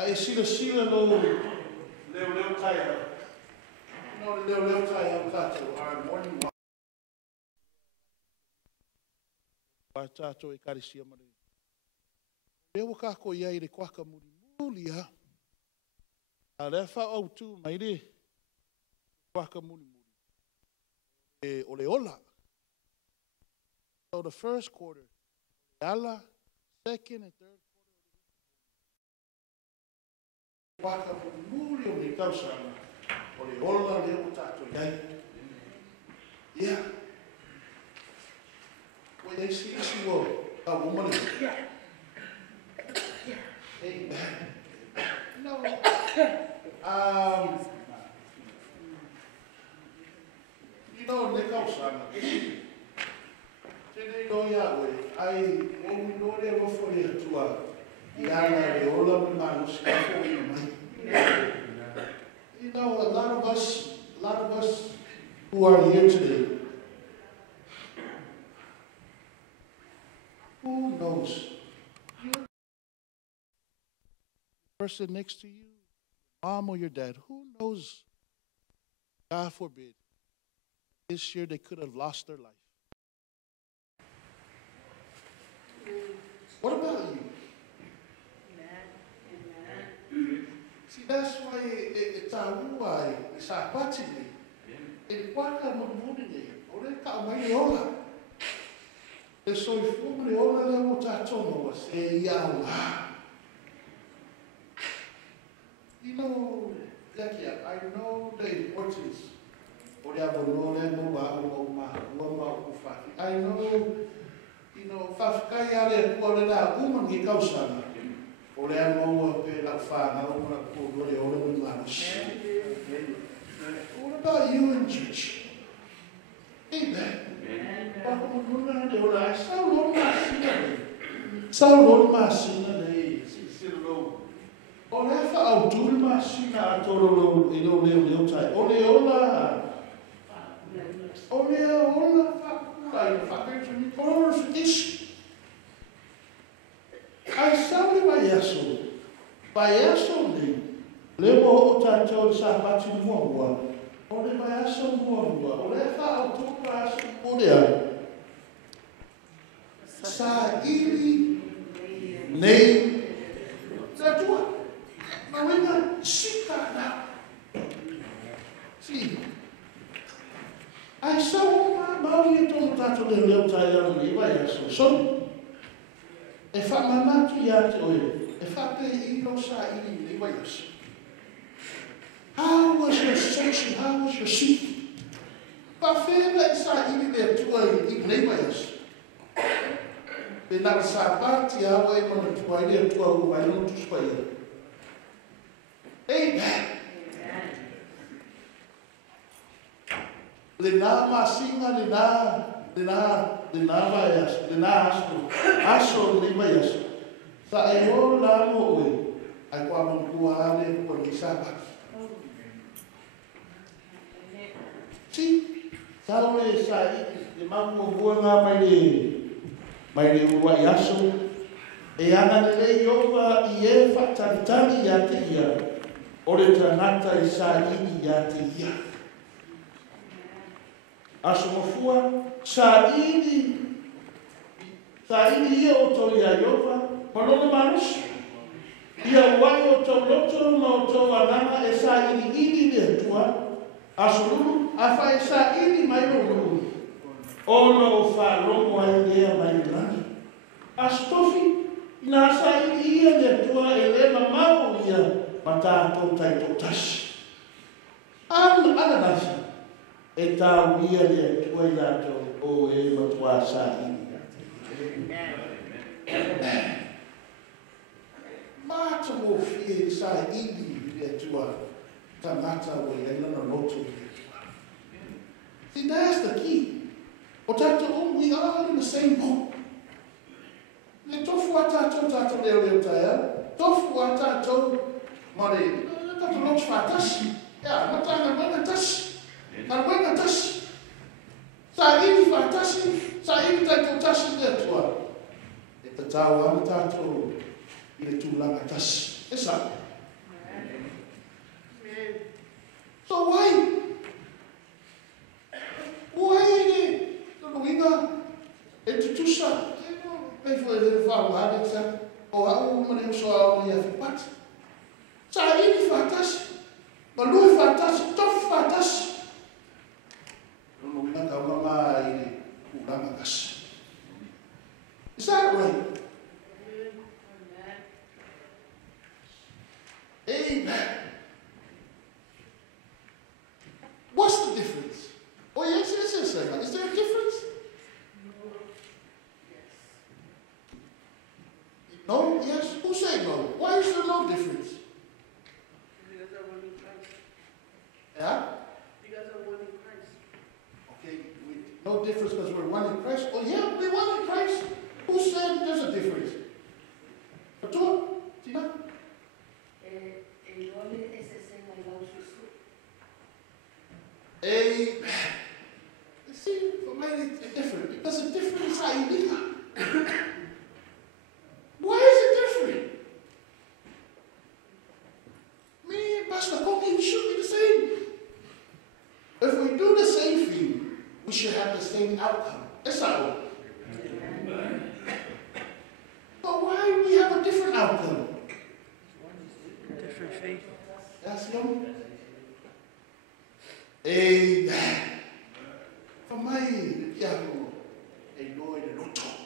Ai sila lo leo taia. No leo taia o tātou our morning walk. Wa tātou e karisia mare. Ewa kako iai re kwaka muri ha. A rea wha au tū mai re kwaka muri. E ole ola. So the first quarter, ala, second and third quarter. Kwaka muri o ni kausana. Ole ola leo tātou iai. Yeah. Well, they see wo a woman. Amen. No. You know, Nick Osana. Today, no Yahweh. When we go there before you to Yana, the old man, you know, a lot of us who are here today, who knows? The person next to you, mom or your dad, who knows? God forbid, this year they could have lost their life. What about you? Amen. See, that's why it's a why it's a party. In qualquer mundo, ore ka mai ola. E so I fumo ola le o tatono was e yawa. You know, Jackie, I know the importance. I know, you know, Fafkayale, Polada, woman, he goes on. Oleamo, Pelafana, what about you in church? Amen. Saulo Masina, Olefa Autul Masina, Toro, Ilio, Oleola. Oleola, Fakir, Colors, Dish. I saw by Yasso. By Yasso, Levo Tato Sapati Moa. Only by Yasso Moa. Olefa Autul Masina. Saili Name Tatua. Marina Shikana. See, I saw my Maui told Tato the real Tayan Levi. So, if I'm not to Yato, if I pay Eno Saili Levi. How was your station? How was your seat? But fair Saili there to Levi. Benar sapati awe mana tuaile tua umailo tuspaya. Amen. Lena masinga lena vayas lena aso vayas. Sa ayo la mo we ai kwa mo kuale ko ni sapa. Si sawe sai de mambo buanga mai le ua yaso e ana le yova I e fatalitali ya te ia o le tanata I sa ini ya te ia aso mofua sa ini ia o to ia yova polona manus ia wai o to loto no to anana e sa ini le tua aso lulu afa e sa ini mai lulu ono fa longo ai idea mai grande. Astofi na sai ia de tua elema mau ia mata to tai to tas. Ana nasi e ta ia de tua ia to o e matua sai. Mata mo fi sai idi de tua tamata o e na loto. See, that's the key. We are in the same boat. Le tofu atato leo taia. Tofu atato mare. Tato loch fatashi. Ya, matanga tashi. Na tashi. Sa ini fatashi, sa ini tato tashi de tua. E tato tato ile tulanga tashi. Esa. Pei foi ele fala lá dentro, o ao mano só ao ia fipat. Sai de fatas. Balu fatas, tof fatas. Não me dá uma mai ulama kas. Is that right? Amen. What's the difference? Oh yes, yes. Is there a difference? No? Yes? Who said no? Why is there no difference? Because of one in Christ. Yeah? Because of one in Christ. Okay, no difference because we're one in Christ. Oh yeah, we're one in Christ. Who said there's a difference? Patur? Tina? El rol es ese en el bautismo. Amen. See, for me it's different. Because the difference is idea. Why is it different? Me and Pastor Koki, we should be the same. If we do the same thing, we should have the same outcome. That's all. But why do we have a different outcome? Different faith. That's him. Amen. For me, yeah, I know it not talk.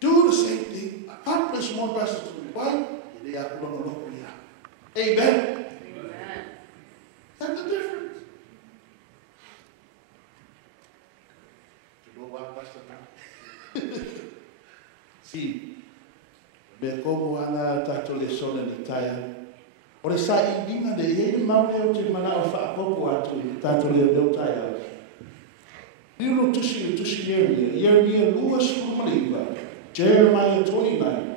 Do the same thing. Accomplish more blessings to the wife. Amen. That's the difference. You know what, Pastor? See, me como ana tato le sona ni taia. Ore sa I dinga de ele mau le o te mana o fa popo atu tato le o taia. Niro tushi Jeremiah Lewis Formaliva, Jeremiah 29.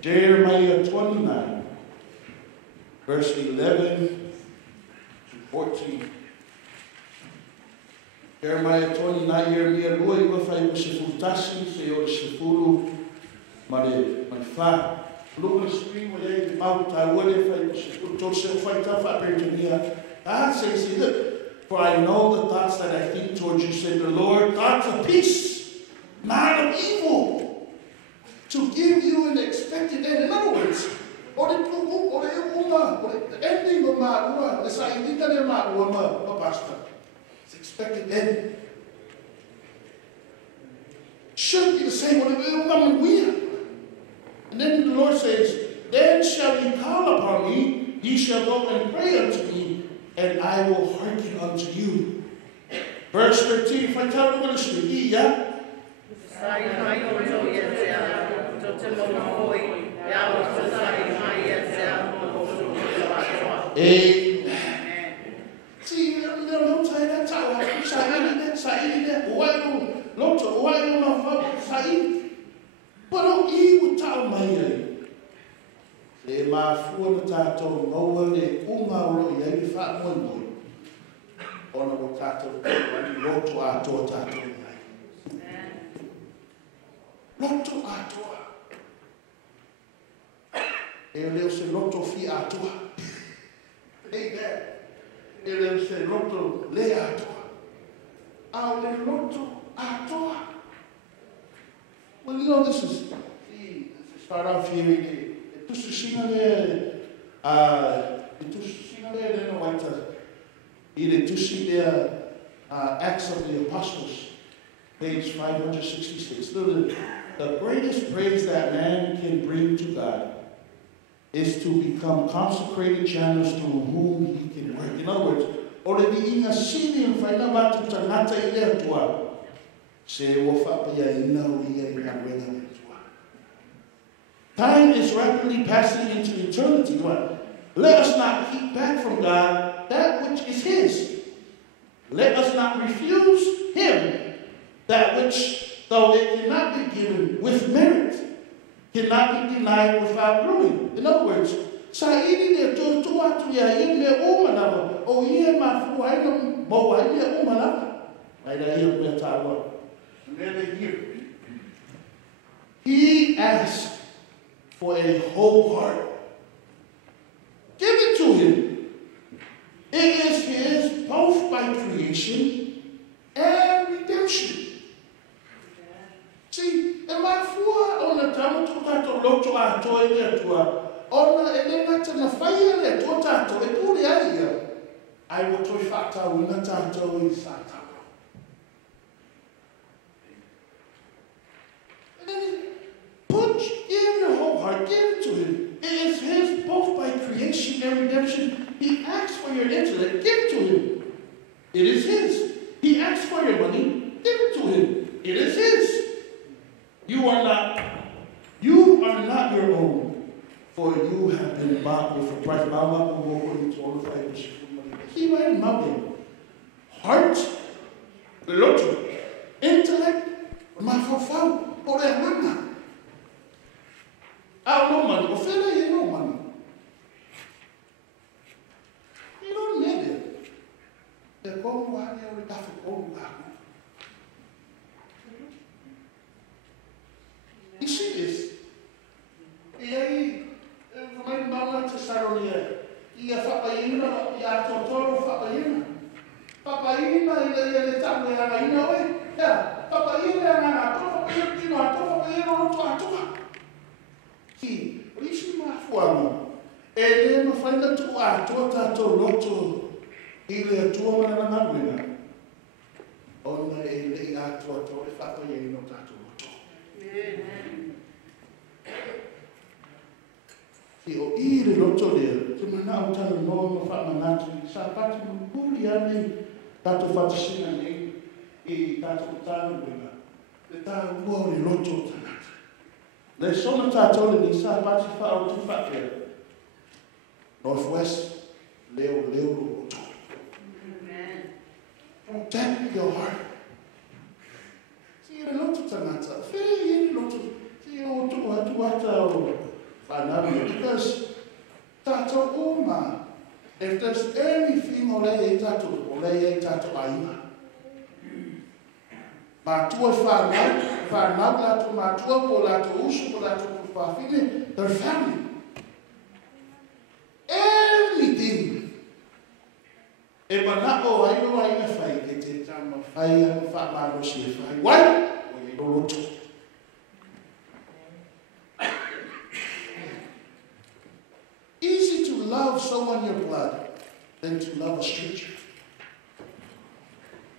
Jeremiah 29, verse 11 to 14. Jeremiah 29, Jeremiah Lewis fai o se fultasi, se o se fulu, mare fa. Look at the screen where they out, I would if I was to se fai ta fa per me. God says, look, for I know the thoughts that I think towards you, said the Lord, thoughts of peace, not of evil, to give you an expected end. In other words, the ending of my pastor. It's expected end. Should be the same way. And then the Lord says, then shall ye call upon me, ye shall go and pray unto me, and I will hearken unto you. Verse 13, if I tell you what it's to be, yeah? Amen. See, don't say that. Say that. Why you not say? But don't eat with tau mai. Le ma fu na tato no le uma ro ia ni fa mo mo. Ona o tato ni loto a to tato mai. Loto a to. E le se loto fi a to. Amen. E le se loto le a to. A le loto a to. Well, you know, this is start off here. Just to see there, Acts of the Apostles, page 566. The greatest praise that man can bring to God is to become consecrated channels through whom he can work. In other words, already in a Syrian fight, time is rapidly passing into eternity. Let us not keep back from God that which is His. Let us not refuse Him that which, though it cannot be given with merit, cannot be denied without ruin. In other words, saidi de totua tu ya me umana o ye ma fu ai no mo ai me umana ai da ye me tawa. He asked for a whole heart. Give it to him. It is his both by creation and redemption. See, e mai fua o na tamu tu tato loto a toi le tua, o na ele na tana whaia le tua tato, e pūre aia, ai wo toi whātau ina tato I sātau. And then give your whole heart, give it to him. It is his both by creation and redemption. He asks for your intellect, give it to him. It is his. He asks for your money, give it to him. It is his. You are not your own, for you have been bought with a price. He might mountain. Heart, logic, intellect, mafafau, oreana. I no money, or feel you no money. You don't need it. They're going to have to You see this? E aí, vai embora te saronia. E a fapaina, e a totoro fapaina. Fapaina, ele tá me araina, oi? É, fapaina é na fapaina que não fapaina não toa. Sim, por isso não forma. Ele não faz da tua, tua loto. Ele é tua na naguina. Ona ele a tua fapaina não tá tua. Si o ire loto lea, te mana o tala noa ma wha manatu, sa pati mupuri ane, tato whatasina nei, I tato tāna wina, le tā ua o le loto tanata. Le sona tātou le ni sa pati wha o tu whakea, Northwest, leo loto. Protect your heart. Si le loto tanata, whee ire loto, si o tu atu o because tato uma, if there's anything ole e tato aina. Ma tua whanau lato, ma tua po lato usu, po lato pupawhine, their family. Everything. E manako aino aina whai, ke te tama whai, anu whamaro si e whai. Wai? O e roto. Easy to love someone your blood than to love a stranger.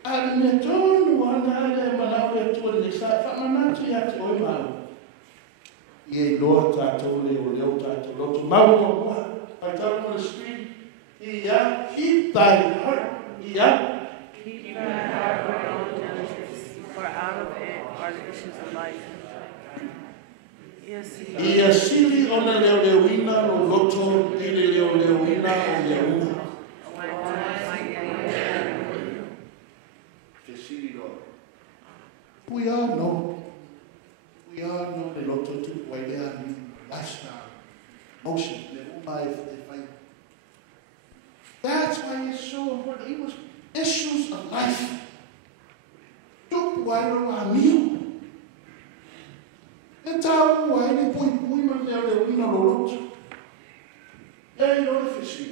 And me tonu ana le manau e tu le sa fa manatu ya te oi mau. Ye loa tatou le o leo tatou lotu mau o mua. Pai tau on the street. Ia, keep thy heart. Ia. Keep thy heart with all diligence, for out of it are the issues of life. Ia sili ona leo no loto, ile leo o yauna. We all know the loto tu wailea ni lifestyle, motion, le umai fight. That's why it's so important. It was issues of life. Tuk wairo a mio. E tau wai ni pui ma leo ina lo loto. E no le fisi.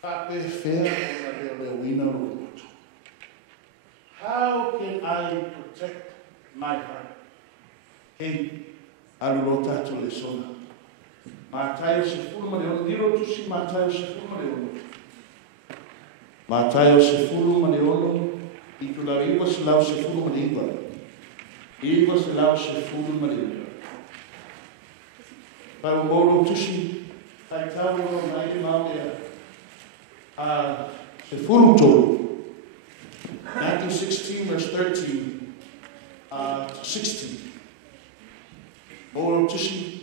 Pape fea na leo ina lo loto. How can I protect my heart? Hey, alulota to le sona. Mataio se fulu ma leono, diro tu si Mataio se fulu ma leono. Mataio se fulu ma leono, I tu la igua se lau se fulu ma leigua. Igua se lau se fulu ma leono. Pau moro tu si, tai tau no mai mau se fulu tolu. Matthew 16, verse 13 to 16. Moro tushi.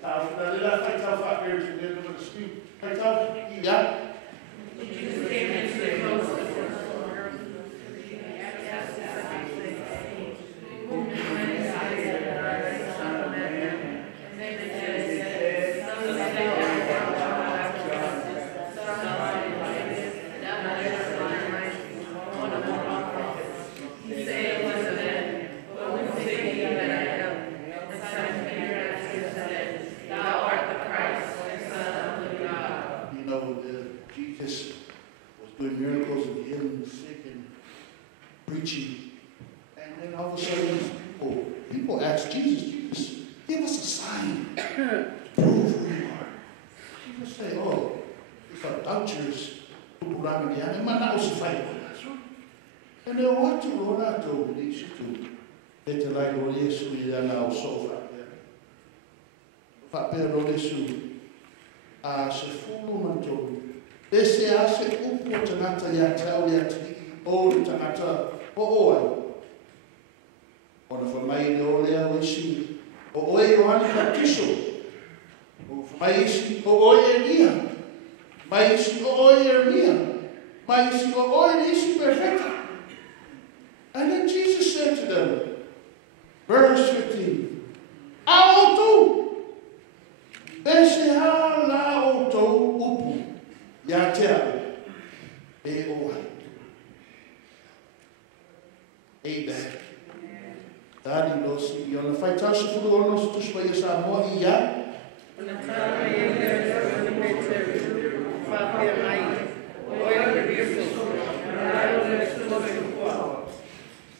Tau whanarela, whai tau whakere to the end of the street. Whai tau, ia. Jesus came into the close of the Thou art the Christ, the Son of the God. doing miracles and healing the sick and preaching. And then all of a sudden, people ask Jesus, give us a sign to prove who you are. Jesus say, if adulterers who run the animal, now is fight with us. And then what to roll out to these two? They tell like, oh, yes, we are now so far there. Pero lesu a se fulu manto. Ese a se upo tanata ya tau ya tiki o tanata o oi. Ona famai o lea wisi o oi o ani baptiso. O famai isi o oi Elia. Mai isi o oi Ermia. Mai isi o oi isi perfecta. And then Jesus said to them, verse 15, ao tu. Ese la auto upu ya tea e oai. Amen. Dadi nosi i ona fai tasu fulu ono su tuspa i sa mo i ya.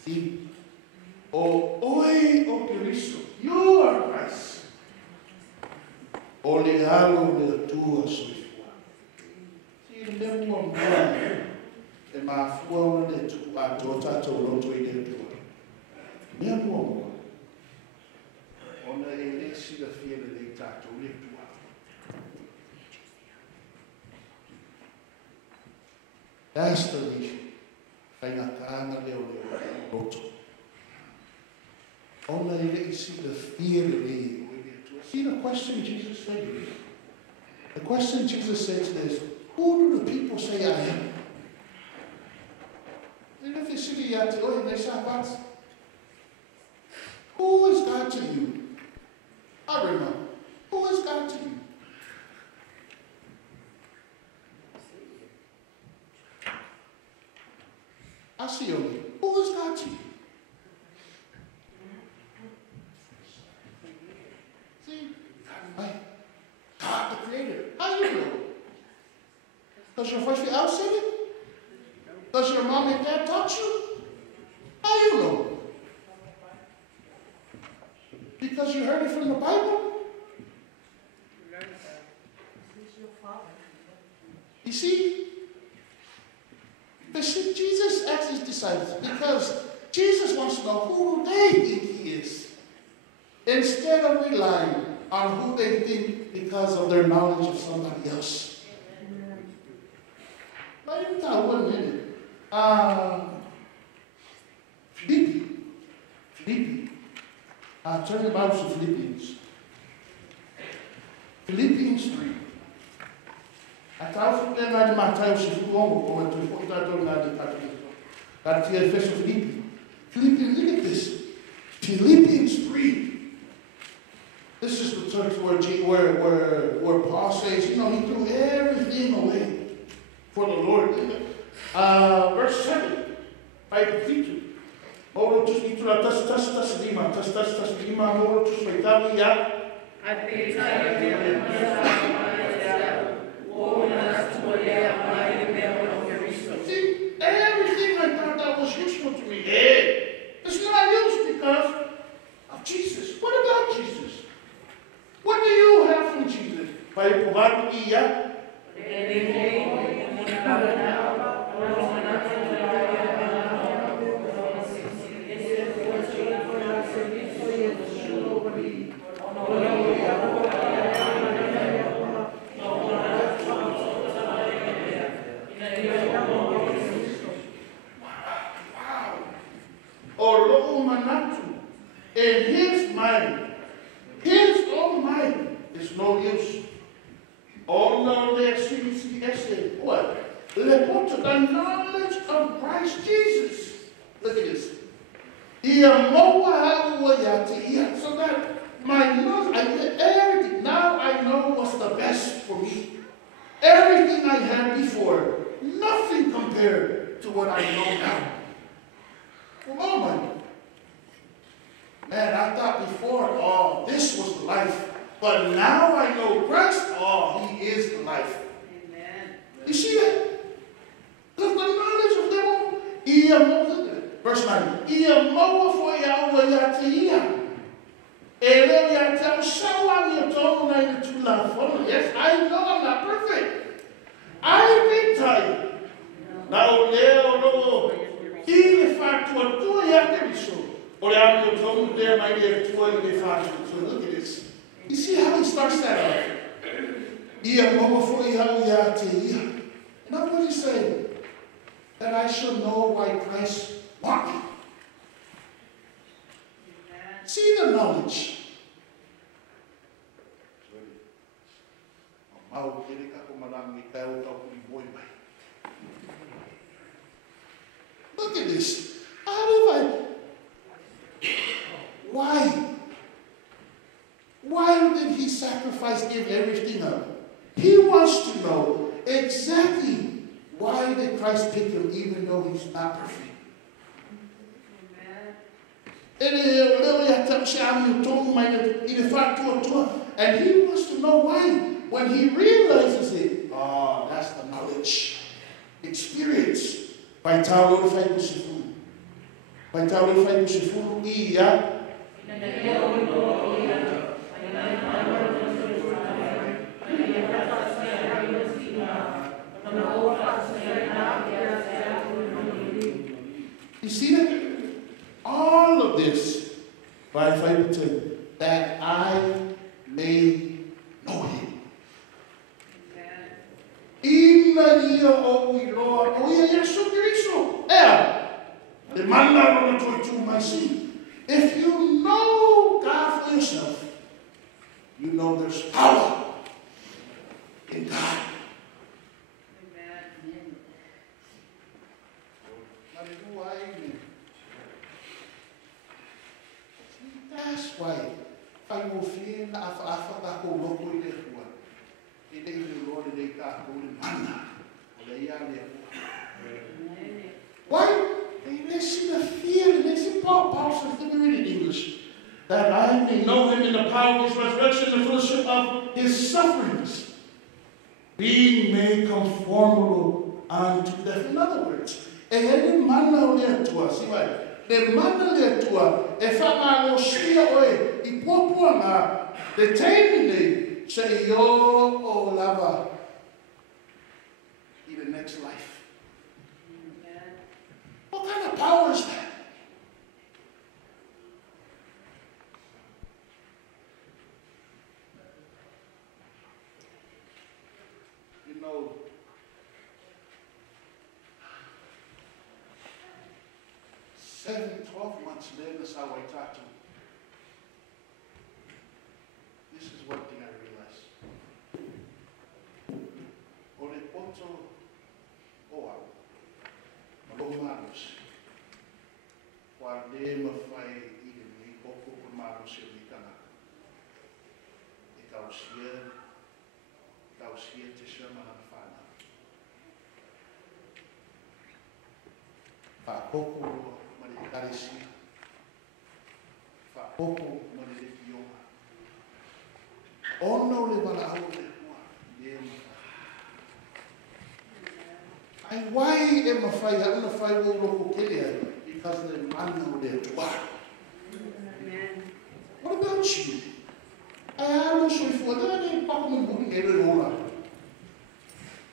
Si o oi o Cristo, you are Christ. O le alo le tua soifua. Si le mua mua e mafua o le tua a tota to loto i le tua. Le mua mua. Ona e le si la fia le tato le tua. Esta li fai na kanga leo loto. Ona e le si la fia le see the question Jesus said? The question Jesus said is, who do the people say I am? And if they say who is God to you? I remember. Who is God to you? I see you. Who is God to you? God the Creator. How do you know? Does your first out said it? Does your mom and dad taught you? How do you know? Because you heard it from the Bible? You see? Jesus asked his disciples because Jesus wants to know who they think he is. Instead of relying on who they think because of their knowledge of somebody else. Let me tell 1 minute. Philippi. Turn the Bible to Philippians. Philippians 3. Até o final de Mateus, se for longo, como eu estou contando na de Catequese Philippians. Philippians, look at this. Philippians 3. This is the church where Paul says, he threw everything away for the Lord. Verse 7. By Peter. Oro tus itra tas lima, oro tus faitali ya. See, everything I thought that was useful to me, it's not used because of Jesus. What about Jesus? What do you have from Jesus? Para provar que ia. In his mind, his own mind is no use. Although they see what? They put to the knowledge of Christ Jesus. Look at this. So that my knowledge, I did everything. Now I know what's the best for me. Everything I had before, nothing compared to what I know now. Oh my. Man, I thought before, this was the life. But now I know Christ, he is the life. Amen. You see that? 9. Ia maua foi aua ia te ia. E leo ia te au sawa ni o tonu na ina tula fono. Yes, I know I'm not perfect. I big time. Na o leo no. I le fatua tua ia te biso. O le ami o tonu there mai le tua i le fatua. So look at this. You see how he starts that off? Ia maua foi aua ia te ia. Now what he's saying? That I should know why Christ want me. See the knowledge. Look at this. Why did he sacrifice, give everything up? He wants to know exactly why did Christ pick him even though he's not perfect. And he wants to know why. When he realizes it, that's the knowledge. Experience. By Tauro fai kusifu. By Tauro fai kusifu iya. You see that? All of this, by faith, that I may know him. Imagina o Lord, o Yesu Cristo. The man that wrote to my seat. If you know God for yourself, you know there's power in God. That's why I will feel after ko loko ile kwa. Ile ile Lord ile ka ko ile mana. Ole ya le. Why? They see the fear, they see Paul says, let me read it in English. That I may know him in the power of his resurrection and the fellowship of his sufferings, being made conformable unto death. In other words, ele mana ole tua, see why? The mana le tua, e fa ma o sia oe, I popua ma, the taming say yo o lava, in the next life. What kind of power is that? You know, seven, 12 months later, that's how I talk to him. This is one thing I realized. Ore poto oa, malos. Guardei ma fai i poco por malos e mi kana. E causia te chama na fana. Fa pouco Carecia. Fa pouco maledikiona. Ono le bala au le hua. Ai wai e mawhai ha una whai o loko kelea because of the man o le tua. What about you? Ai alo soi fuada ne pako mo buni e le ola.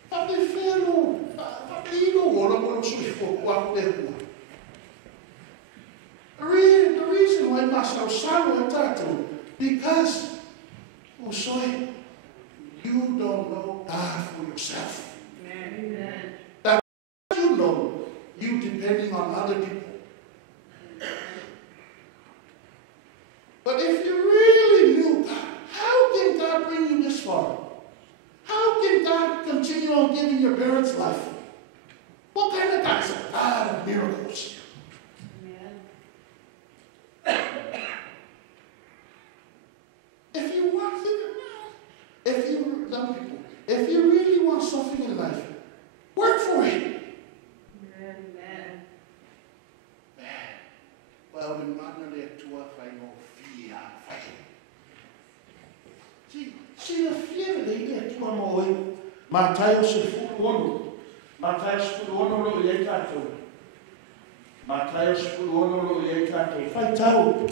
Fa te felo. Fa te ino ola mo soi fuada le hua. The reason why must I sorrow tato because Usoi, you don't know God for yourself. Amen. That you know, you depending on other people. But if you really knew God, how can God bring you this far? How can God continue on giving your parents life? What kind of God's a God of miracles? If you really want something in life, work for it. Amen. Well, the man le tua fai no fear. See the fear le tua mo. Mateus se fu ono. Mateus fu ono lo ye tato. Mātai o sepulu ono lo i tātou whai tau.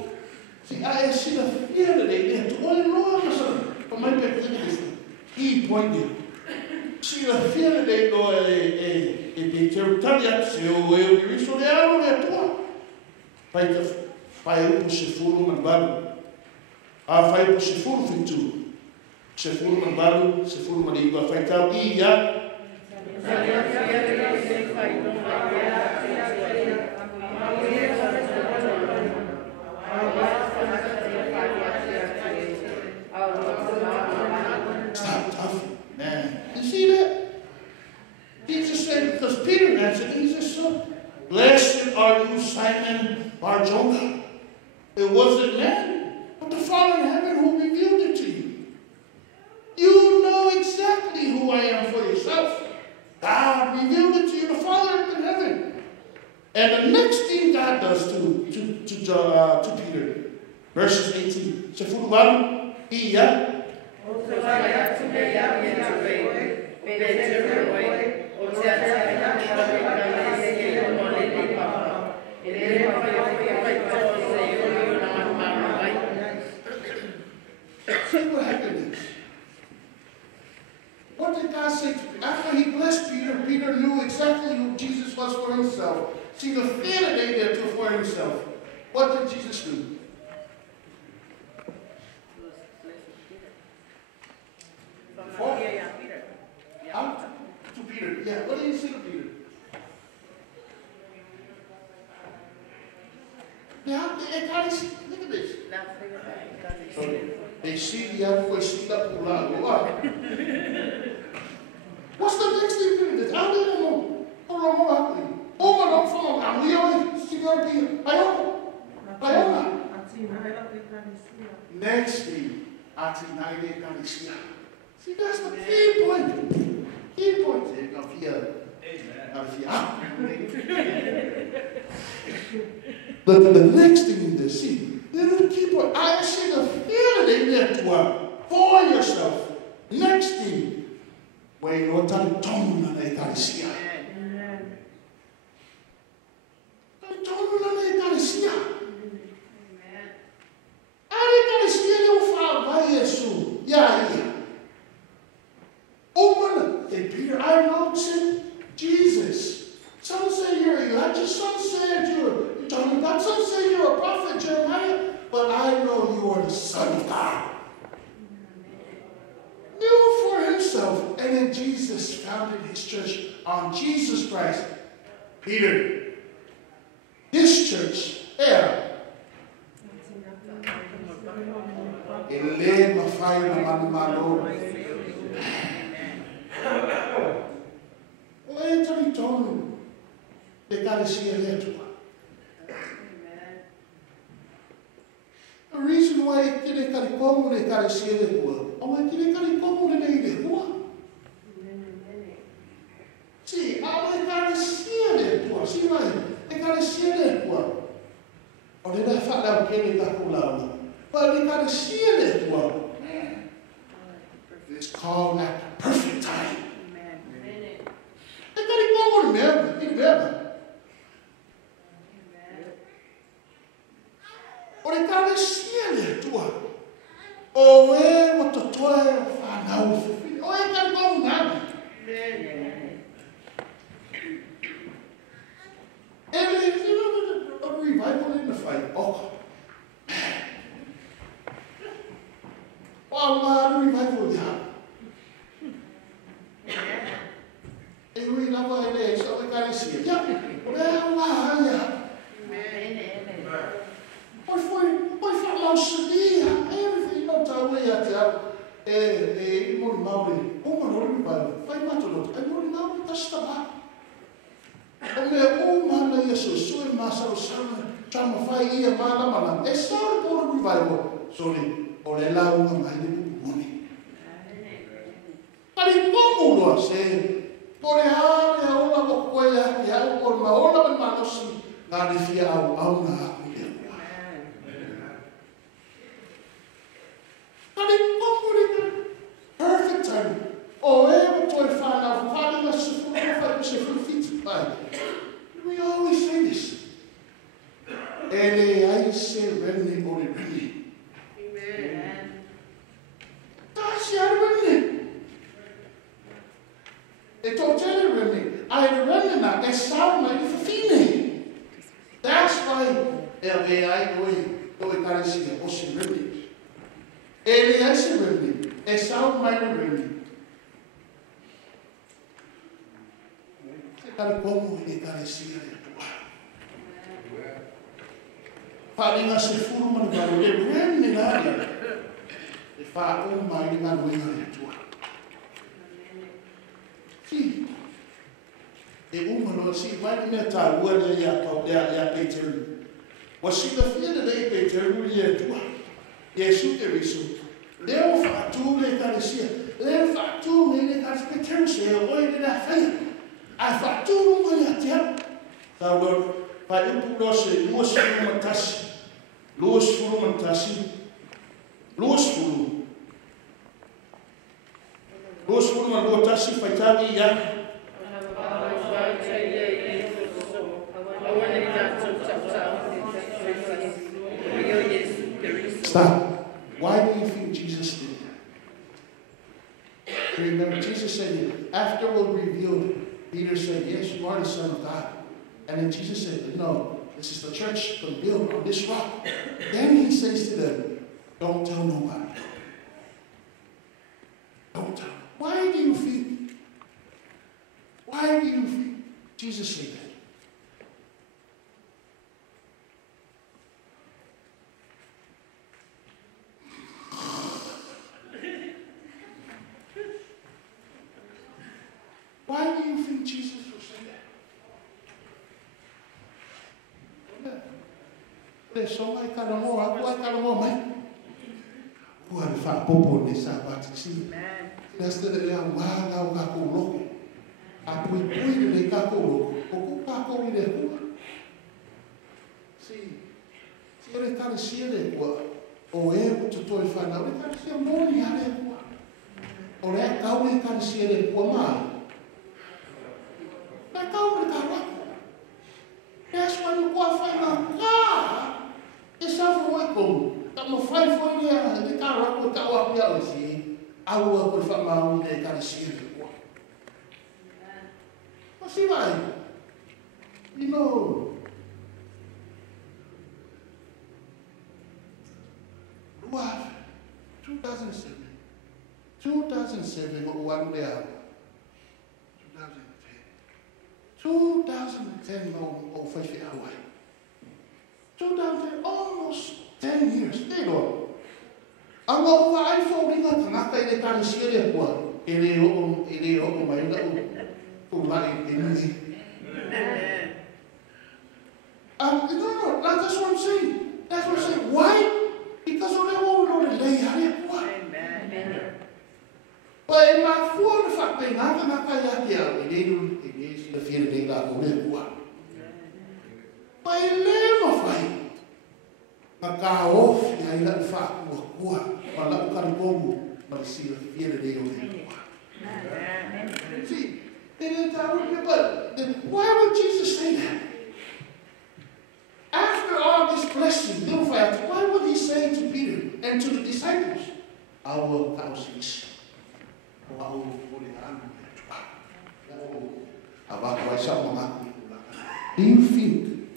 Si a e sina whiara nei nea tu ole loa masana. Pa mai pe kini I pointi. Sina whiara nei loa e te teutari atu se o e o riso le aro le atua. Pai upo se furu man balu. A whai upo se furu fitu. Se furu man balu, se furu man iwa whai tau I ia. Stop tough, man. You see that? Jesus said, because Peter answered, Jesus said, blessed are you, Simon Bar-Jonah. It wasn't man, but the Father in heaven who revealed it to you. You know exactly who I am for yourself. God revealed it to you, the Father in heaven. And the next thing God does to Peter, verses 18. Sefuruan, iya. See what happened. What did God say to Peter? After he blessed Peter, Peter knew exactly who Jesus was for himself. See, the fear that they did for himself. What did Jesus do? To Peter. Yeah, what did he say to Peter? Now, look at this. They see the other way, see that pull out. What's the next thing Peter did? How did I know? Next thing, see, that's the key point. Key point. The next thing in the see, the key point. I see the feeling there to for yourself. Next thing, where you're telling Tom and I can see. Peter, I know Jesus. Some say you're Elijah, some say you're John the Baptist, some say you're a prophet, Jeremiah, but I know you are the Son of God. Knew for himself, and then Jesus founded his church on Jesus Christ. Peter, this church, the reason why kine kari komu ne kare siele kua, o mai kine kari komu ne nei kua. Si, a ne kare siele kua, si mai, ne kare siele kua. O ne nai whakau kene taku launa. But ne kare siele kua. It's called at perfect time. Ne kari komu ne mea, kine mea. O le kare siele tua. O e o to toe o whanau. O e kare komu nami. A revival in the fight. Oh. O revival ya. E ui lava ele so le kare siele. Ya. O le ya. Poi fa sedia, everything not away at mori mauri, o manori bal, fai matolo, ai mori mauri tastaba. O me mana yeso so e masaro sana, chama fai ia mana. E só por revival, soli, o le la una mai de buni. Pari como lo hace, por e ola mo koia, ya por ma ola ben manosi, na difia au na. Perfect time. We always say this. na e sau mai fine. That's why ai oi karasia o se rendi. Ele ai se rendi. E sau mai rendi. Se kare como e karasia e tua. Palinga se furu man ba e rendi na. E fa o mai na luinga e tua. Si. E umano si vai me ta wala ya Peter. Was the fear de Peter e tua. Yesu te risu. Leo fa tu le karasia. Leo fa tu le Peter se oi de na fai. A fa tu mo ya tia. Ta lo pa eu pulo se luas furu matasi. Luas furu matasi. Luas furu. Luas furu matasi fa tabi ya. Stop. Why do you think Jesus did that? Remember, Jesus said, after it was revealed, Peter said, yes, you are the Son of God. And then Jesus said, no, this is the church to build on this rock. Then he says to them, don't tell nobody. Don't tell. Why do you think Jesus said that? Why do you think Jesus would say that? There's so many kind of more. I like kind of more, man. Who are the fat popo in this Sabbath? See, that's the wow, kako loko. A pui de kako loko. Kako kako i de kua. See, ele cara se ele kua. O eu te toi fana, ele cara se moni ale kua. O le kau ele cara se ele kua mai. That's why you go find out God. It's not for what go. I'm a fight for you. The car rock with the walk out. See, I will work with my own. They got to see it. But see, why? You know, what? 2007, one day out. 2010 no officially Hawaii. 2010, almost 10 years. There you go. Ang mga iPhone nga tangakay na kang siya ko. Ili o may na umay ini. No, that's what I'm saying. That's what I'm saying. Why? Because of the whole lay hari ko. But my phone fact they not kaya kaya ini the fear de la comunidad. But never fight. Nakao ya ila fa kuwa wala ukaribomu malisi fear de la. See, but why would Jesus say that? After all this blessing, why would he say to Peter and to the disciples, our thousands? Do you think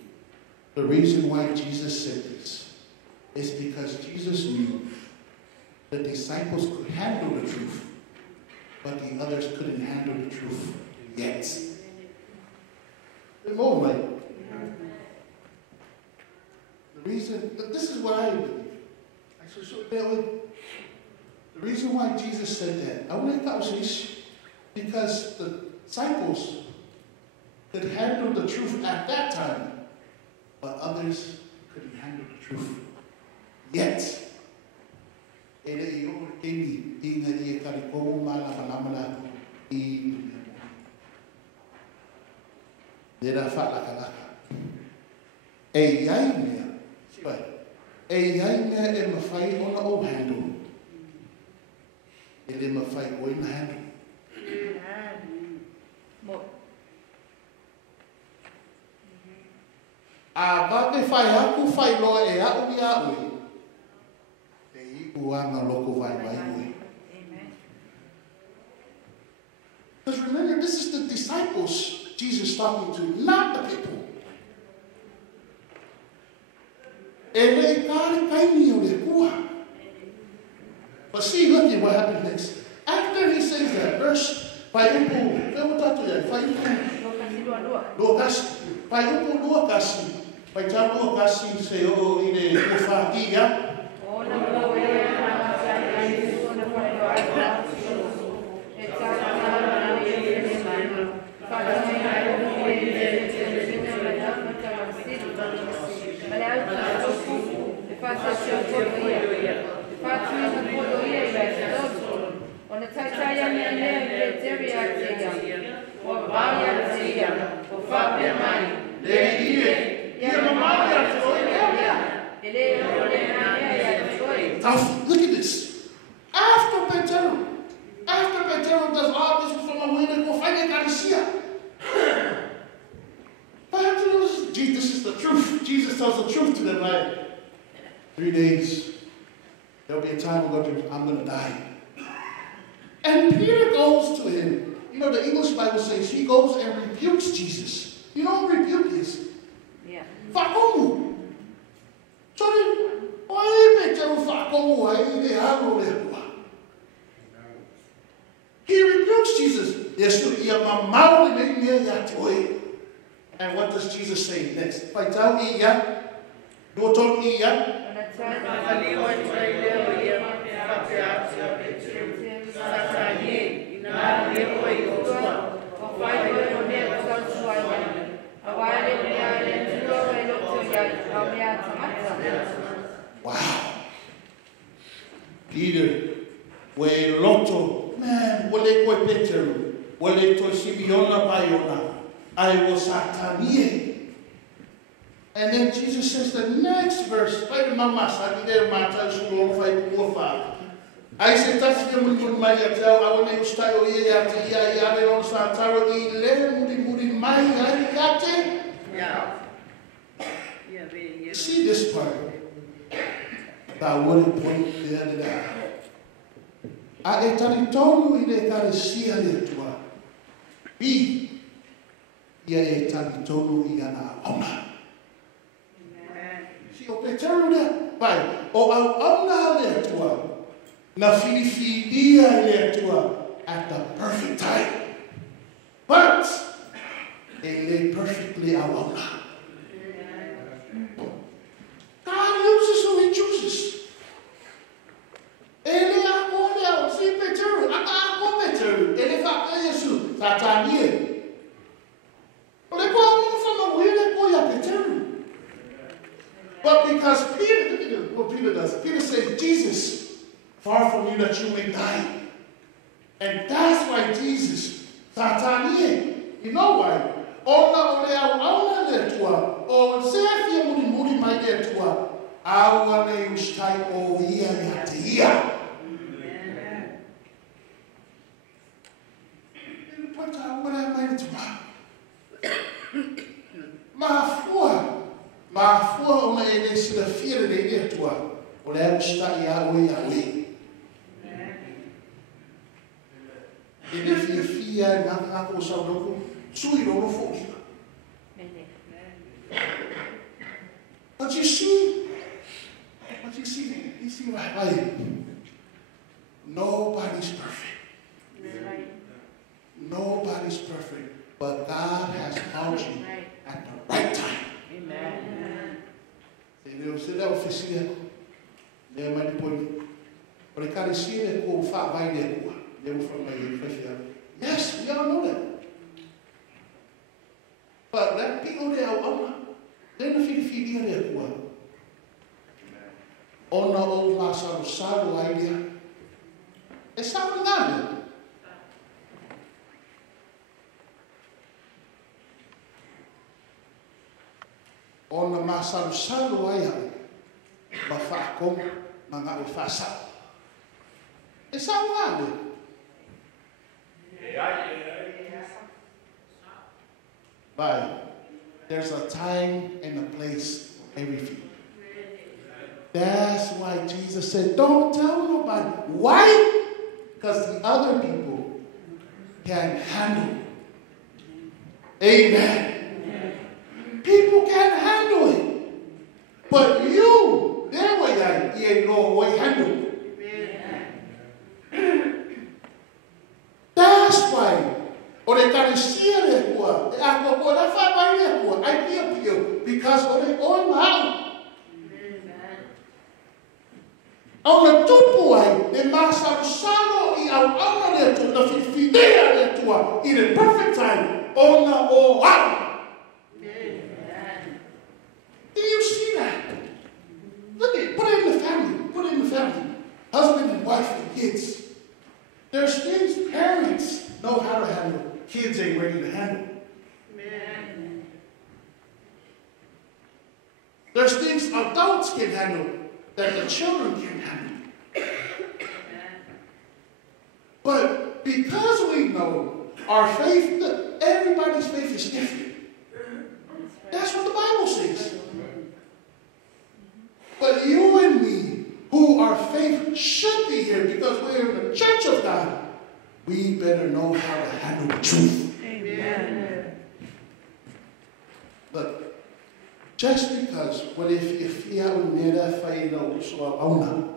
the reason why Jesus said this is because Jesus knew the disciples could handle the truth, but the others couldn't handle the truth yet? The moment. The reason, this is what I believe. The reason why Jesus said that, I want to tell you this, because the disciples could handle the truth at that time, but others couldn't handle the truth yet. Ele me fai oi na handle. A ba me fai aku fai lo e a ui a ui. E I uanga loko vai vai ui. Because remember, this is the disciples Jesus talking to? Not the people. But see, look at what happened next. After he says that, verse, pai upu, pai tamu kasi se o ine ufakia. Now, look at this. After Petero does all this from a window, go find a Galicia. This is the truth. Jesus tells the truth to them, right? 3 days. There'll be a time I'm going to die. And Peter goes to him. You know, the English Bible says he goes and rebukes Jesus. You know what rebuke is? Yeah. Fakomu. So he rebukes Jesus. And what does Jesus say next? Wow. Peter, we loto, man, wale koi Petero, wale to Simeona Bayona, I was Satanie. And then Jesus says the next verse, I said, that's the one my tell, I will never style here, on Sataro, see this part. That wouldn't point the other day. A etalitonu ile karesia letua. Bi ia etalitonu iana ona. Si o Petero le pai o au ona letua. Na filifidia letua at the perfect time. But ele perfectly ona. God uses who he chooses. Ele acolheu, se Petero, acabou Petero. Ele fala, Jesus, Satania. Ele falou, ele acolheu Petero. But because Peter, look at what Peter does. Peter says, Jesus, far from you that you may die. And that's why Jesus, Satania. You know why? Ona letua, o sefia muri mai letua, aua le ustai o ia ia. Pata ora mai letua. Mafua ona ele sila fira de letua, o le ustai ia. Ele fia na ko sa loko. But you see right? Nobody's perfect. Nobody's perfect. But God has found you at the right time. Amen. Você dá oficina, né? Mas depois, para cada cena com o fa vai ler, yes, we all know that. But that people there are then the fili there kuwa. Ona o masaru idea. É sabe nada. Ona masaru idea. Bafako mga ufasa. É sabe nada. But there's a time and a place for everything. That's why Jesus said, don't tell nobody. Why? Because the other people can handle. Amen. People can't handle it. But you, their way, you ain't no way handle it. That's why. Or they can see it. I feel you because of the own house. Au na tupu ai, e masarusano I au auna le tu, na fidea le tua, in the perfect time, ona o au. Do you see that? Look at, put it in the family, husband and wife and kids. There's things parents know how to handle, kids ain't ready to handle. There's things adults can handle that the children can't handle. But because we know our faith, everybody's faith is different. That's what the Bible says. But you and me, who our faith should be here because we're in the church of God, we better know how to handle the truth. Amen. Look, just because, what if you have never failed so auna,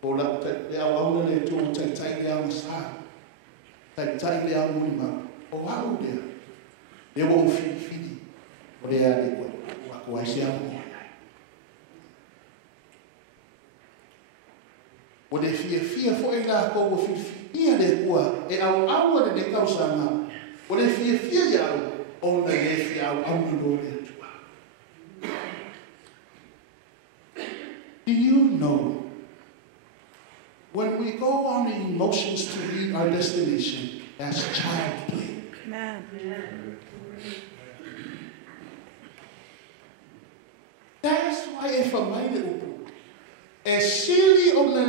or that they are auna le to take down the side, take down Mulima, or how there, they won't feed, or they are the what I what if you fear for a lack of fear de qua, and our hour de causana, what if you fear you on the left, our unloaded. Do you know when we go on the emotions to reach our destination, that's child play? Amen. That's why if a mind as silly on the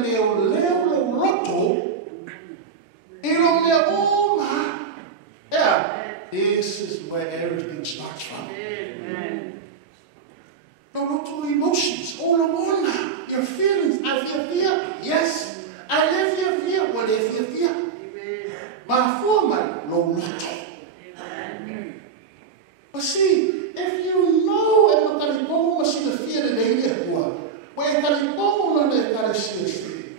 level roto, it on the oma. Yeah, this is where everything starts from. No, not to emotions, all along now. Your feelings. I feel fear. Yes. I live your fear. What if you fear? My former, no lotto. But see, if you know and the Kalipong was in the fear that they did, where Kalipong on the Kalipong,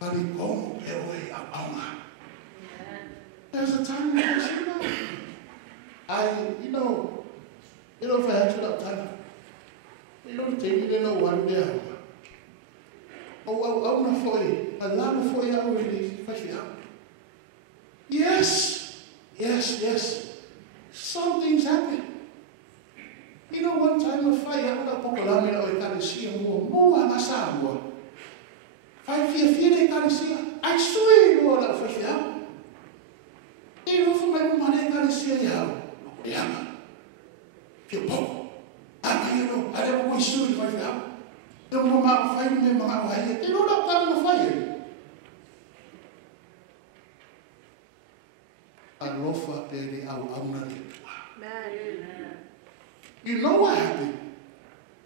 Kalipong, away Abama. There's a time when I say no. If I had to that time. You don't take it in one day. Oh, I'm not for you. I love for you already. Yes. Some things happen. You know, one time a fire, I'm not popular, I can't see a more, I'm a sound. 5 years, they can't see. I swear you all that for you. You know, for my money, I can't see you. Yeah. Feel poor. I never want to shoot if I fell. They don't know about fighting them about why. They don't know about fire. I love for baby, I'm not. You know what happened?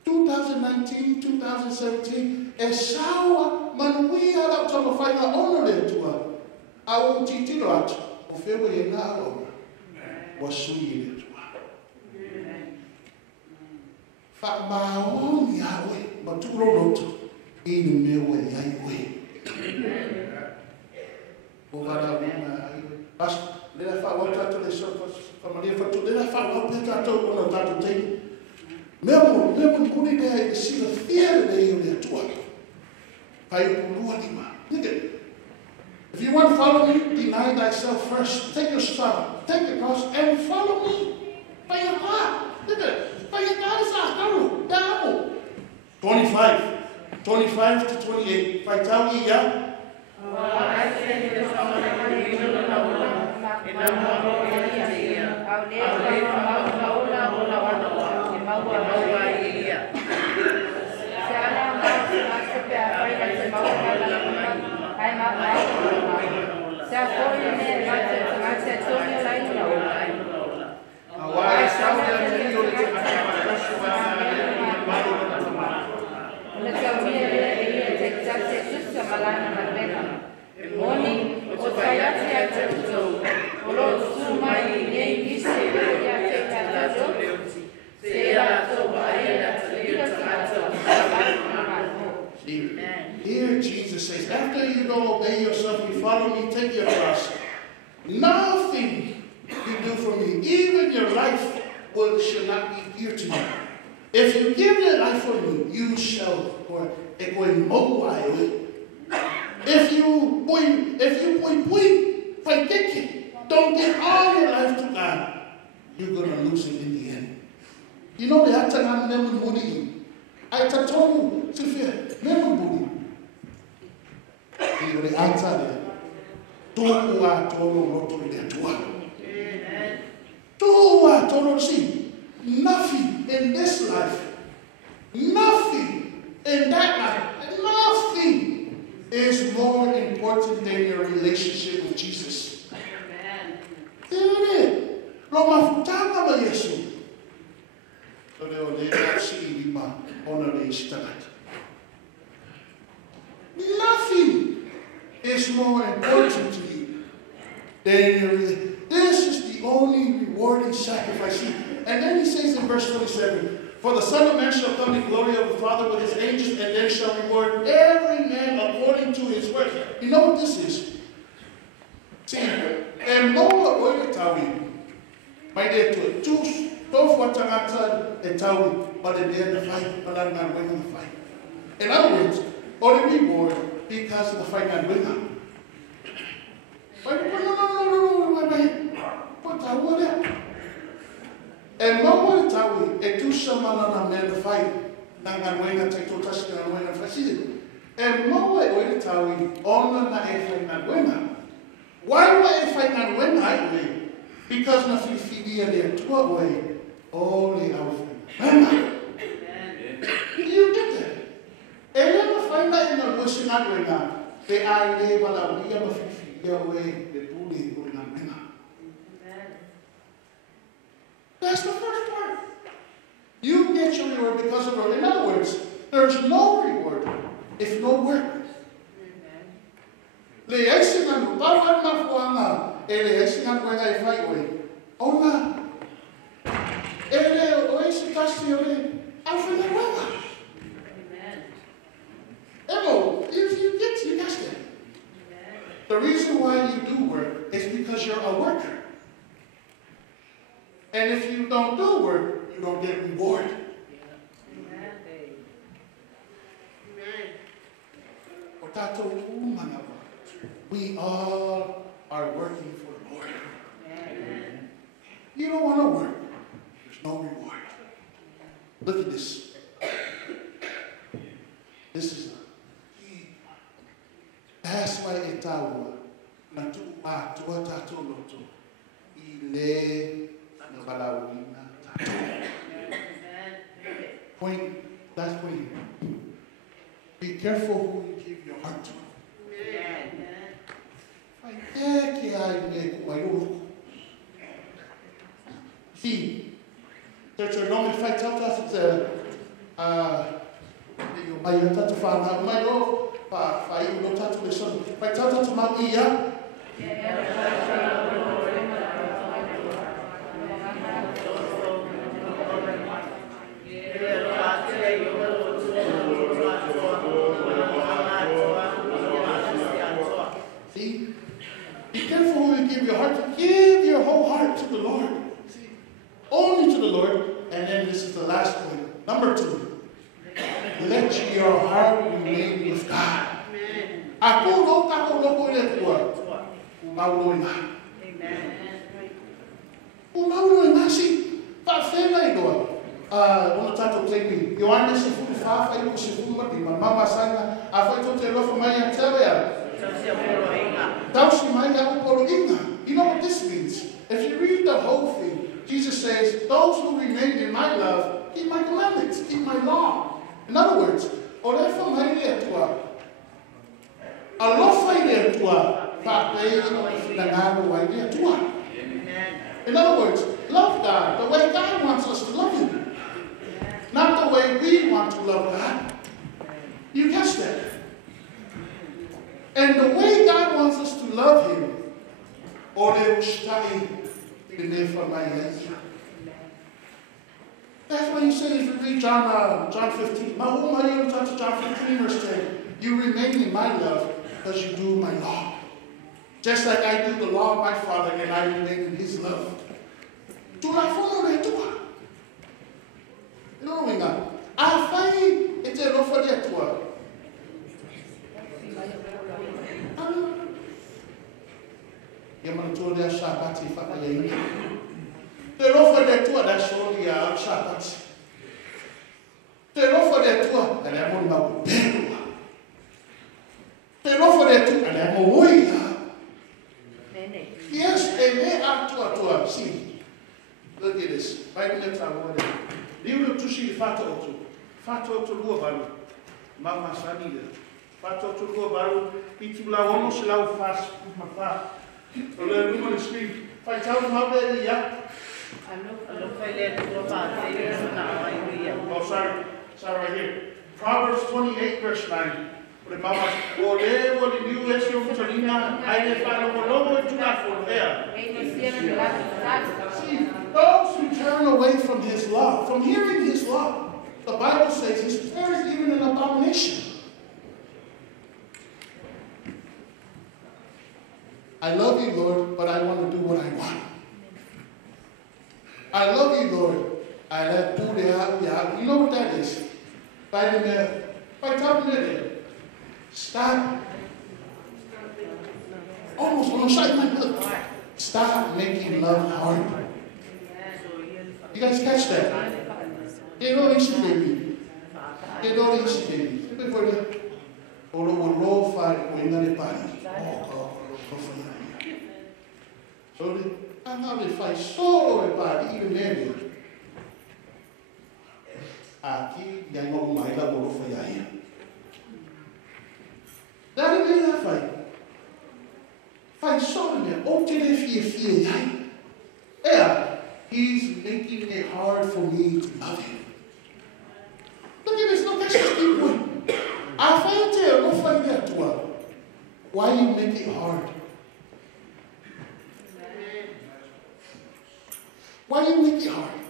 2019, 2017, as sour man we are out to find our honor to her. I won't teach you that. Of every now was sweet. Maoni yawe matuloloto ini mewe yaiwe. Bogara bina pas le fa wata to le sofa familia fa to le fa wata to ona tato te. Memo kuni de si la fiera de yo le tua. Pai kulua lima. If you want to follow me, deny thyself first. Take your son, take your cross, and follow me. By your heart. 25 to 28. Faitawi ya. Morning, o sai a don't obey yourself, you follow me, take your cross. Nothing you do for me, even your life, shall not be dear to you. If you give your life for me, you shall, if you don't give all your life to God, you're going to lose it in the end. You know, the actor and never money. I told you, Sophia, never money. You know, the actor there. Don't want to see nothing in this life, nothing in that life, nothing is more important than your relationship with Jesus. Amen. Nothing is more important to you than your relationship. This is the only rewarding sacrifice. And then he says in verse 27, for the Son of Man shall come in the glory of the Father with his angels, and then shall reward every man according to his work. You know what this is? See, and Noah word tawi. My dear to it. Don't what a tawi, but in the end of the fight, but I'm not winning the fight. In other words, only reward because of the fight and winner. And no one tell me, a two shaman on a fight, Nanganwena take to touch the Nanganwena facility. And no way tell me, on a fight and winner. Why would I fight and win that way? Because nothing feed and they're two away, only our friend. You get that? And then find that in the bush in that way now. They are able to be able to feed their way, the bully will not win. That's the first part. You get your reward because of it. In other words, there's no reward if no work. You got that. The reason why you do work is because you're a worker. And if you don't do work, you don't get reward. We all are working for the Lord. You don't want to work. There's no reward. Look at this. This is the key. That's why itawa na tu loto ile. Point, that's point. Be careful who you give your heart to. See, church are normally fight out us See? Be careful who you give your heart to. Give your whole heart to the Lord. See? Only to the Lord. And then this is the last point. Number 2. Let your heart remain with God. You know what this means? If you read the whole thing, Jesus says, those who remain in my love, keep my commandments, keep my law. In other words, in other words, love God the way God wants us to love Him. Not the way we want to love God. You catch that? And the way God wants us to love Him, that's why He said, if you read John 15, John 15 verse 10, you remain in my love, because you do my law. Just like I do the law of my Father and I remain in his love. Tua fono le tua. No, winga. A fai e te rofa le tua. Ia mana tua le sabati whakaiaini. Te rofa le tua da soli a sabati. Te rofa le tua da le amoni mau perua. Te rofa le tua da le amoi. Yes, ele tua. See, look at this. Vai me levar agora. Livro tu se fato outro lua baru. Mama sanida. Fato outro lua baru. Itu lá o se lá o faz, mafá. Olha no screen. Faz algo mal dele já. Allo fai le tua parte, na ai. Oh, sorry, right here. Proverbs 28, verse 9. Mama, ole niu esse o futalina, aí ele fala o lobo e tudo for there. See, those who turn away from his law, from hearing his law, the Bible says his prayer is even an abomination. I love you, Lord, but I want to do what I want. I love you, Lord. I let do the you know what that is? By top of it. Stop. Almost on the side of my book. Stop making love hard. You guys catch that? They don't easy, baby. They don't easy, baby. Before that, or low fight when they party. So I'm not going to fight so everybody, even there. Aqui, e aí não mais elaborou foi aí. Daar ben je van. Van zonne, ook te vier jij. Yeah, he's making it hard for me to love him. Look at this, look at this people. I find it, no find that to her. Why you make it hard? Why you make it hard?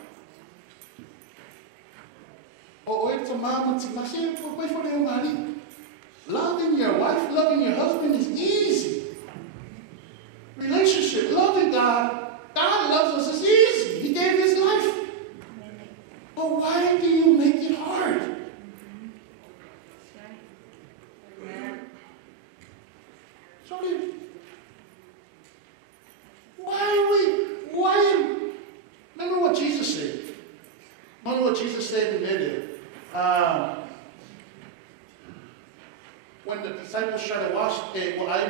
Oh, it's a mama, it's a machine, wait for the money. Loving your wife, loving your husband is easy. Relationship, loving God loves us is easy. He gave his life. But why do you make it hard? Sorry. Remember what Jesus said. Remember what Jesus said in there. When the disciples tried to wash, I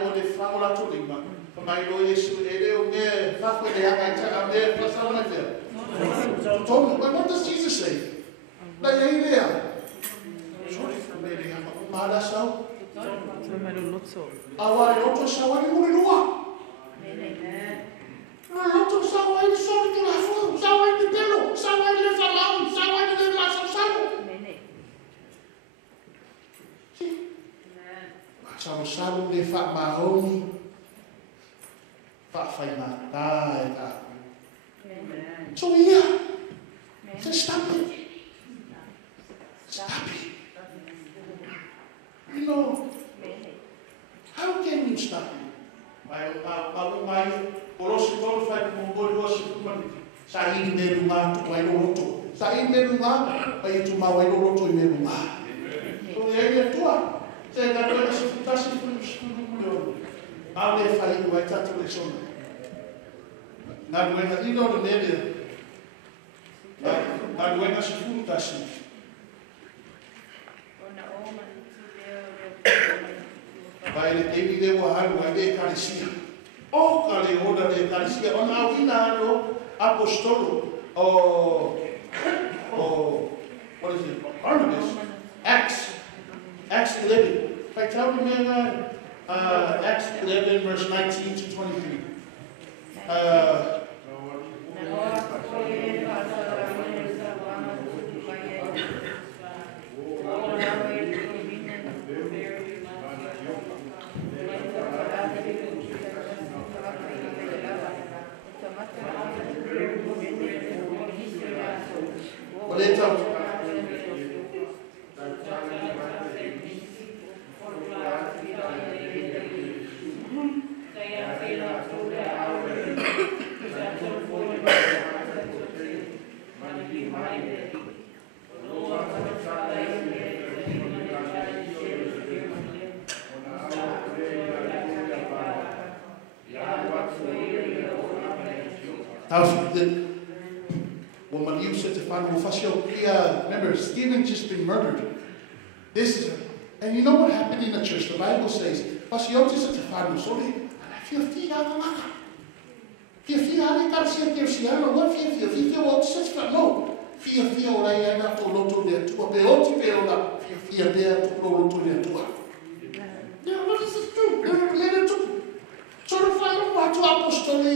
want to follow that to them. For my Lord Jesus, they were there, halfway there, I'm there, plus I'm not there. But what does Jesus say? Like, hey there. Sorry for me, I'm mad at you. I want to show what you want to do. Não sawa ele só de lá fora, sawa ele pelo, sawa ele falando, sawa ele lá só sabe. Sawa sabe de fa maoni, fa fai matar e tal. So yeah, so stop it. Stop it. You know, how can you stop it? Mai orosi tolu fai mo ngori osi kumani sa ini merunga tu wai roto sa ini merunga pai tu ma wai roto i merunga to ye tua se ka to si futasi fu ave fai wai tatu le sona na buena ino de nele na buena si futasi vai le tevi devo haru vai de carecia o kale hoda de carecia on auina no apostolo what is it Barnabas Acts 11 I tell you man Acts 11 verse 19 to 23 Woman, you said to find remember, Stephen just been murdered. And you know what happened in the church? The Bible says, what is this true? Sort of like what to apostoli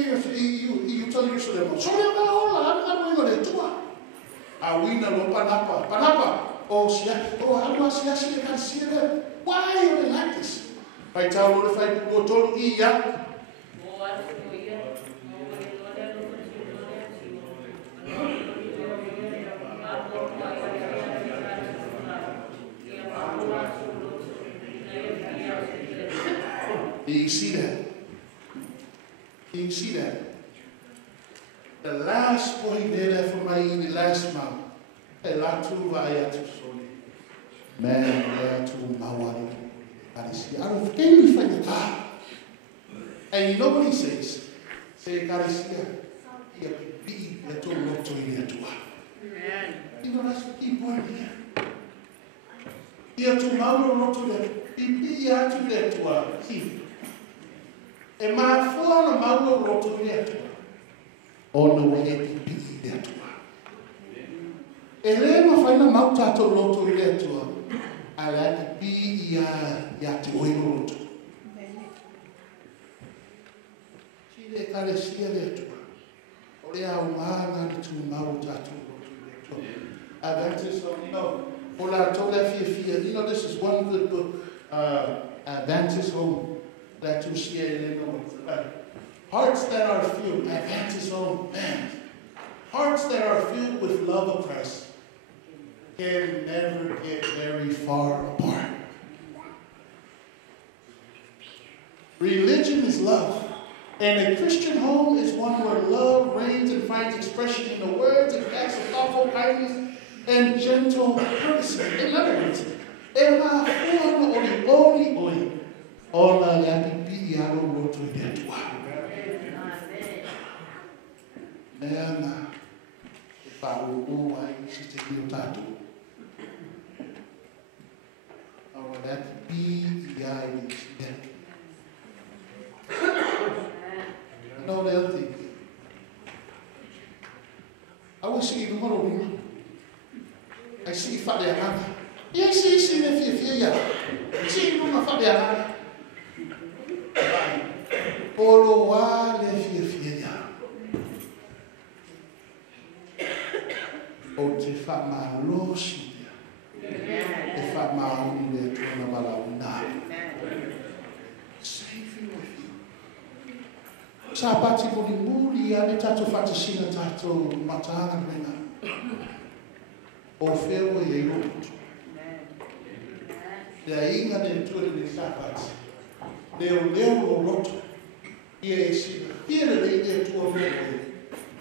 you tell you so them. So ya ba ola ana mo de tua. A wina lo panapa. Oh sia, oh alma sia kan sia. Why are they like this? Vai tell what if I go to iya. Do you see that? Do you see that? The last point there for my in the last month. Man, to Mawari. I don't think we find the car. And you know what he says? Say, Garcia, he be the two not to in to her. You know, that's the key point here. Here to Mauro not to the be here to the to her. See. E ma fuono Mauro roto dietro. O no way be dietro. E lei non fa una mautato roto dietro. Alla be ya to roto. Ci le caresia dietro. Olea umana to mautato roto dietro. Adventist, you know, Ola tola fia. You know, this is one good book, Adventist Home. That you see in hearts that are filled, Adventist home, man. Hearts that are filled with love of Christ can never get very far apart. Religion is love. And a Christian home is one where love reigns and finds expression in the words and acts of thoughtful kindness and gentle courtesy. In other words, Emma only Ola la pipi yaro roto yetwa. Ena pa uwa isite yotatu. Ola la pipi yaro yetwa. No, the other thing. I will see you tomorrow. I see Father Hannah. Yes, see if you see you Father Polo wa le fia. O te fa ma losi. Te fa ma uni le tuna bala una. Save you with you. Sa pati boli muri ane tato fata sina tato matanga mena. O feo e iro. Ia inga ne tua de sapati. Leo roto. Ia esi. Ia le idea tua mene.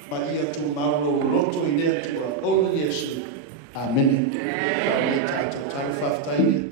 Ma ia tu mauro roto idea tua. Ono Yesu. Amen. Amen. Tato faftaini.